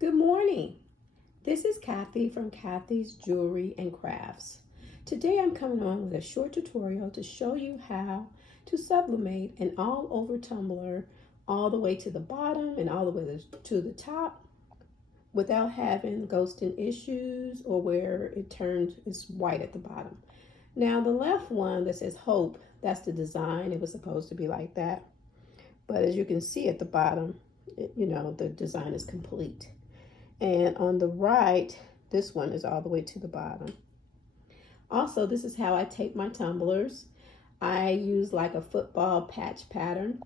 Good morning. This is Kathy from Kathy's Jewelry and Crafts. Today I'm coming on with a short tutorial to show you how to sublimate an all over tumbler all the way to the bottom and all the way to the top without having ghosting issues or where it turns it's white at the bottom. Now the left one that says Hope, that's the design. It was supposed to be like that. But as you can see at the bottom, the design is complete. And on the right, this one is all the way to the bottom. Also, this is how I tape my tumblers. I use like a football patch pattern,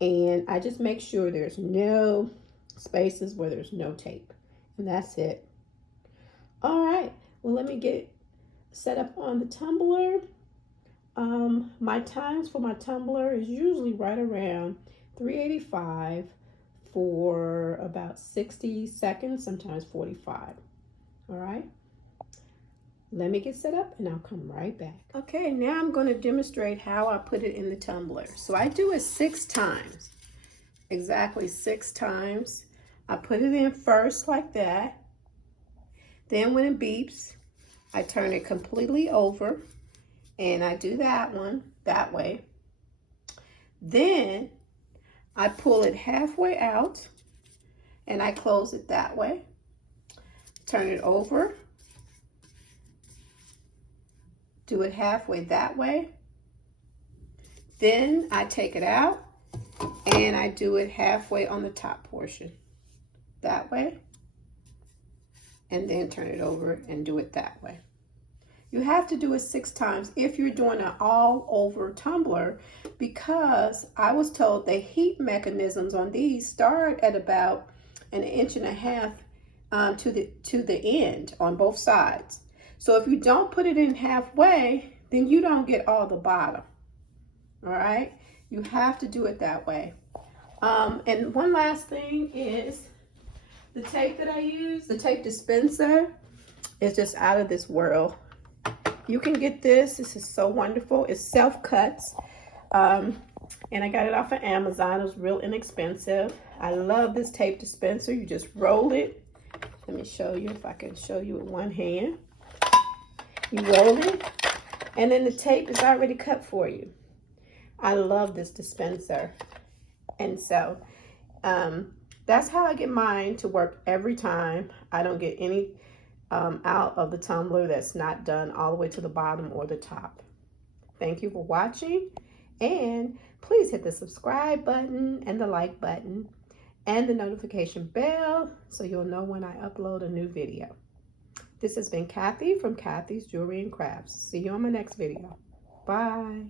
and I just make sure there's no spaces where there's no tape. And that's it. All right, well, let me get set up on the tumbler. My times for my tumbler is usually right around 385 for about 60 seconds, sometimes 45. All right, let me get set up and I'll come right back. Okay, now I'm going to demonstrate how I put it in the tumbler. So I do it 6 times, exactly 6 times. I put it in first like that. Then when it beeps, I turn it completely over and I do that one that way. Then I pull it halfway out and I close it that way. Turn it over. Do it halfway that way. Then I take it out and I do it halfway on the top portion. That way. And then turn it over and do it that way. You have to do it 6 times if you're doing an all over tumbler, because I was told the heat mechanisms on these start at about 1.5 inches to the end on both sides. So if you don't put it in halfway, then you don't get all the bottom. All right, you have to do it that way. And one last thing is the tape that I use, the tape dispenser, is just out of this world. You can get this. This is so wonderful. It's self-cuts. And I got it off of Amazon. It was real inexpensive. I love this tape dispenser. You just roll it. Let me show you if I can show you with one hand. You roll it, and then the tape is already cut for you. I love this dispenser. And so that's how I get mine to work every time. I don't get any out of the tumbler that's not done all the way to the bottom or the top. Thank you for watching, and please hit the subscribe button and the like button and the notification bell so you'll know when I upload a new video. This has been Kathy from Kathy's Jewelry and Crafts. See you on my next video. Bye.